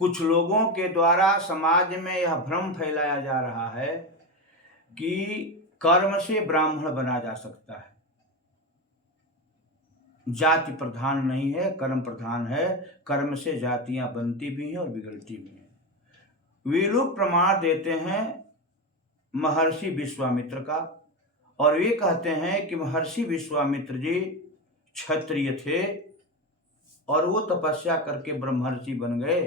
कुछ लोगों के द्वारा समाज में यह भ्रम फैलाया जा रहा है कि कर्म से ब्राह्मण बना जा सकता है। जाति प्रधान नहीं है, कर्म प्रधान है। कर्म से जातियां बनती भी हैं और बिगड़ती भी हैं। वे लोग प्रमाण देते हैं महर्षि विश्वामित्र का, और वे कहते हैं कि महर्षि विश्वामित्र जी क्षत्रिय थे और वो तपस्या करके ब्रह्मर्षि बन गए।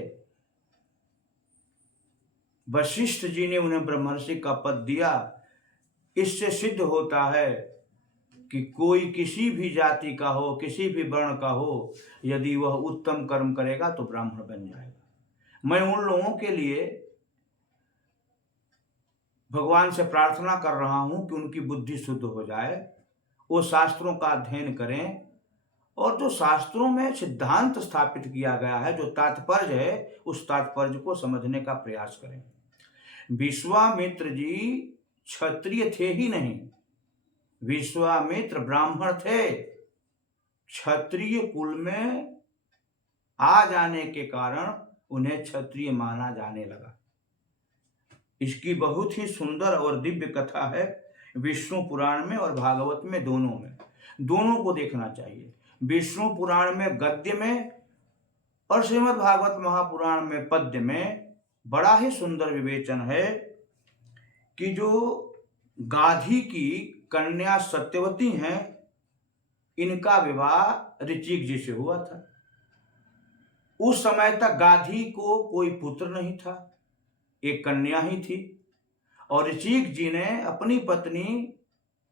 वशिष्ठ जी ने उन्हें ब्रह्मर्षि का पद दिया। इससे सिद्ध होता है कि कोई किसी भी जाति का हो, किसी भी वर्ण का हो, यदि वह उत्तम कर्म करेगा तो ब्राह्मण बन जाएगा। मैं उन लोगों के लिए भगवान से प्रार्थना कर रहा हूं कि उनकी बुद्धि शुद्ध हो जाए, वो शास्त्रों का अध्ययन करें और जो शास्त्रों में सिद्धांत स्थापित किया गया है, जो तात्पर्य है, उस तात्पर्य को समझने का प्रयास करें। विश्वामित्र जी क्षत्रिय थे ही नहीं, विश्वामित्र ब्राह्मण थे। क्षत्रिय कुल में आ जाने के कारण उन्हें क्षत्रिय माना जाने लगा। इसकी बहुत ही सुंदर और दिव्य कथा है विष्णु पुराण में और भागवत में, दोनों को देखना चाहिए। विष्णु पुराण में गद्य में और श्रीमद् भागवत महापुराण में पद्य में बड़ा ही सुंदर विवेचन है कि जो गाधी की कन्या सत्यवती हैं, इनका विवाह ऋचिक जी से हुआ था। उस समय तक गाधी को कोई पुत्र नहीं था, एक कन्या ही थी, और ऋचिक जी ने अपनी पत्नी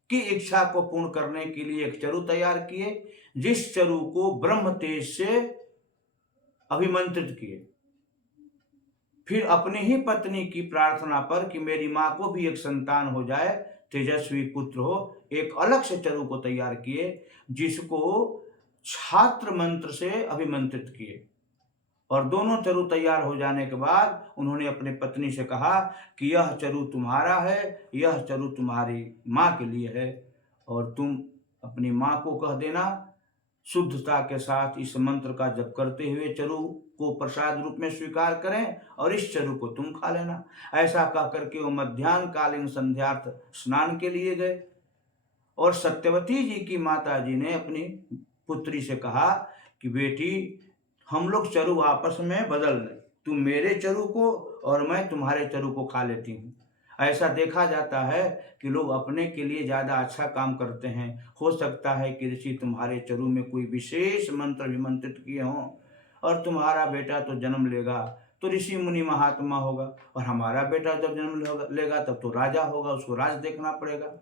की इच्छा को पूर्ण करने के लिए एक चरु तैयार किए, जिस चरु को ब्रह्म तेज से अभिमंत्रित किए। फिर अपनी ही पत्नी की प्रार्थना पर कि मेरी मां को भी एक संतान हो जाए, तेजस्वी पुत्र हो, एक अलग से चरु को तैयार किए, जिसको छात्र मंत्र से अभिमंत्रित किए। और दोनों चरु तैयार हो जाने के बाद उन्होंने अपने पत्नी से कहा कि यह चरु तुम्हारा है, यह चरु तुम्हारी मां के लिए है, और तुम अपनी मां को कह देना शुद्धता के साथ इस मंत्र का जप करते हुए चरु को प्रसाद रूप में स्वीकार करें और इस चरु को तुम खा लेना। ऐसा कह करके वो मध्याह्न कालीन संध्यार्थ स्नान के लिए गए, और सत्यवती जी की माता जी ने अपनी पुत्री से कहा कि बेटी, हम लोग चरु आपस में बदल लें, तुम मेरे चरु को और मैं तुम्हारे चरु को खा लेती हूँ। ऐसा देखा जाता है कि लोग अपने के लिए ज़्यादा अच्छा काम करते हैं। हो सकता है कि ऋषि तुम्हारे चरु में कोई विशेष मंत्र विमंत्रित किए हों, और तुम्हारा बेटा तो जन्म लेगा तो ऋषि मुनि महात्मा होगा, और हमारा बेटा जब जन्म लेगा तब तो राजा होगा, उसको राज देखना पड़ेगा।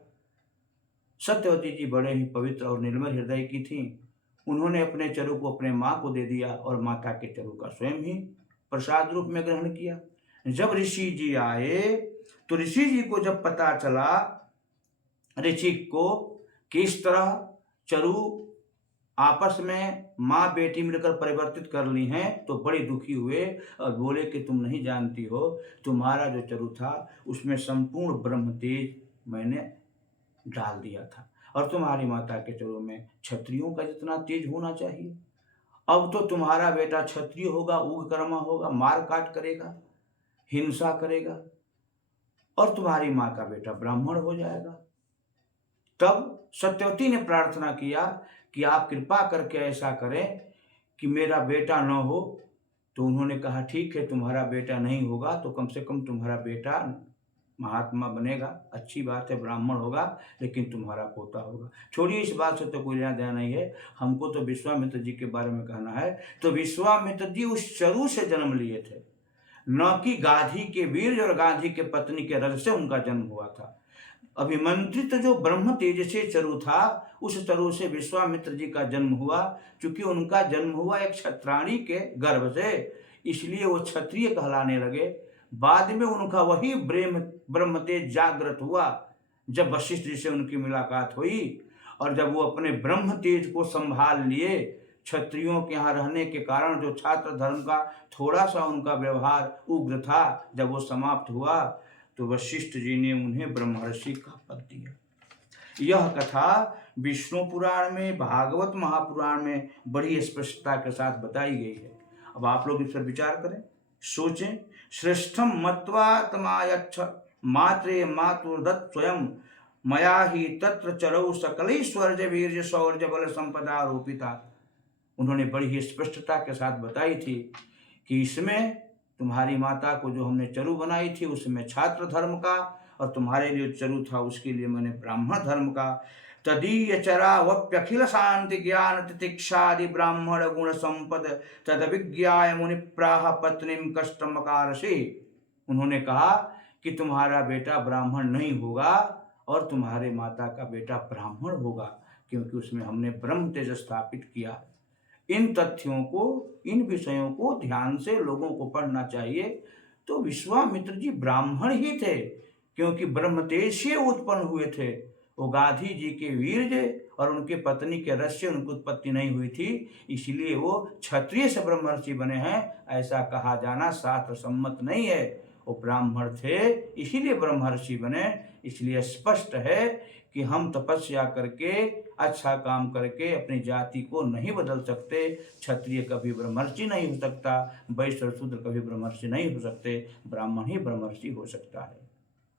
सत्यवती जी बड़े ही पवित्र और निर्मल हृदय की थीं। उन्होंने अपने चरु को अपने माँ को दे दिया और माता के चरु का स्वयं ही प्रसाद रूप में ग्रहण किया। जब ऋषि जी आए तो ऋषि जी को जब पता चला ऋचिक को कि इस तरह चरु आपस में माँ बेटी मिलकर परिवर्तित कर ली हैं, तो बड़े दुखी हुए और बोले कि तुम नहीं जानती हो, तुम्हारा जो चरु था उसमें संपूर्ण ब्रह्म तेज मैंने डाल दिया था, और तुम्हारी माता के चरु में क्षत्रियों का जितना तेज होना चाहिए। अब तो तुम्हारा बेटा क्षत्रिय होगा, उग्रकर्मा होगा, मार काट करेगा, हिंसा करेगा, और तुम्हारी माँ का बेटा ब्राह्मण हो जाएगा। तब सत्यवती ने प्रार्थना किया कि आप कृपा करके ऐसा करें कि मेरा बेटा न हो। तो उन्होंने कहा ठीक है, तुम्हारा बेटा नहीं होगा तो कम से कम तुम्हारा बेटा महात्मा बनेगा, अच्छी बात है, ब्राह्मण होगा, लेकिन तुम्हारा पोता होगा। छोड़िए, इस बात से तो कोई लेना देना नहीं है, हमको तो विश्वामित्र जी के बारे में कहना है। तो विश्वामित्र जी उस चरु से जन्म लिए थे, न कि गाधी के वीर और गाधी के पत्नी के रज से उनका जन्म हुआ था। अभिमंत्रित जो ब्रह्म तेज से चरु था, उस चरु से विश्वामित्र जी का जन्म हुआ। चूंकि उनका जन्म हुआ एक क्षत्राणी के गर्भ से, इसलिए वो क्षत्रिय कहलाने लगे। बाद में उनका वही ब्रह्म तेज जागृत हुआ जब वशिष्ठ जी से उनकी मुलाकात हुई, और जब वो अपने ब्रह्म तेज को संभाल लिए। क्षत्रियों के यहाँ रहने के कारण जो छात्र धर्म का थोड़ा सा उनका व्यवहार उग्र था, जब वो समाप्त हुआ तो वशिष्ठ जी ने उन्हें ब्रह्मर्षि का पद दिया। यह कथा विष्णु पुराण में, भागवत महापुराण में बड़ी स्पष्टता के साथ बताई गई है। अब आप लोग इस पर विचार करें, सोचें, श्रेष्ठम मत्वा तमायच्छ मात्रे मातुर्दत्त स्वयं मया ही तत्र चरौ सकलैश्वर्ज वीर्य शौर्य बल संपदा रूपिता। उन्होंने बड़ी ही स्पष्टता के साथ बताई थी कि इसमें तुम्हारी माता को जो हमने चरु बनाई थी उसमें छात्र धर्म का, और तुम्हारे लिए चरु था उसके लिए मैंने ब्राह्मण धर्म का। तदीय चरा वप्यखिल शांति ज्ञान तितिक्षादि ब्राह्मण गुण संपद तद विज्ञाय मुनि प्राह पत्नीम कष्टमकार से। उन्होंने कहा कि तुम्हारा बेटा ब्राह्मण नहीं होगा और तुम्हारे माता का बेटा ब्राह्मण होगा, क्योंकि उसमें हमने ब्रह्म तेज स्थापित किया। इन तथ्यों को, इन विषयों को ध्यान से लोगों को पढ़ना चाहिए। तो विश्वामित्र जी ब्राह्मण ही थे, क्योंकि ब्रह्म तेज से उत्पन्न हुए थे। वो गाधी जी के वीर्य और उनके पत्नी के रस से उनकी उत्पत्ति नहीं हुई थी, इसलिए वो क्षत्रिय से ब्रह्मर्षि बने हैं, ऐसा कहा जाना शास्त्र सम्मत नहीं है। वो ब्राह्मण थे इसीलिए ब्रह्मर्षि बने। इसलिए स्पष्ट है कि हम तपस्या करके अच्छा काम करके अपनी जाति को नहीं बदल सकते। क्षत्रिय कभी ब्रह्मर्षि नहीं हो सकता, वैश्य और शूद्र कभी ब्रह्मर्षि नहीं हो सकते, ब्राह्मण ही ब्रह्मर्षि हो सकता है।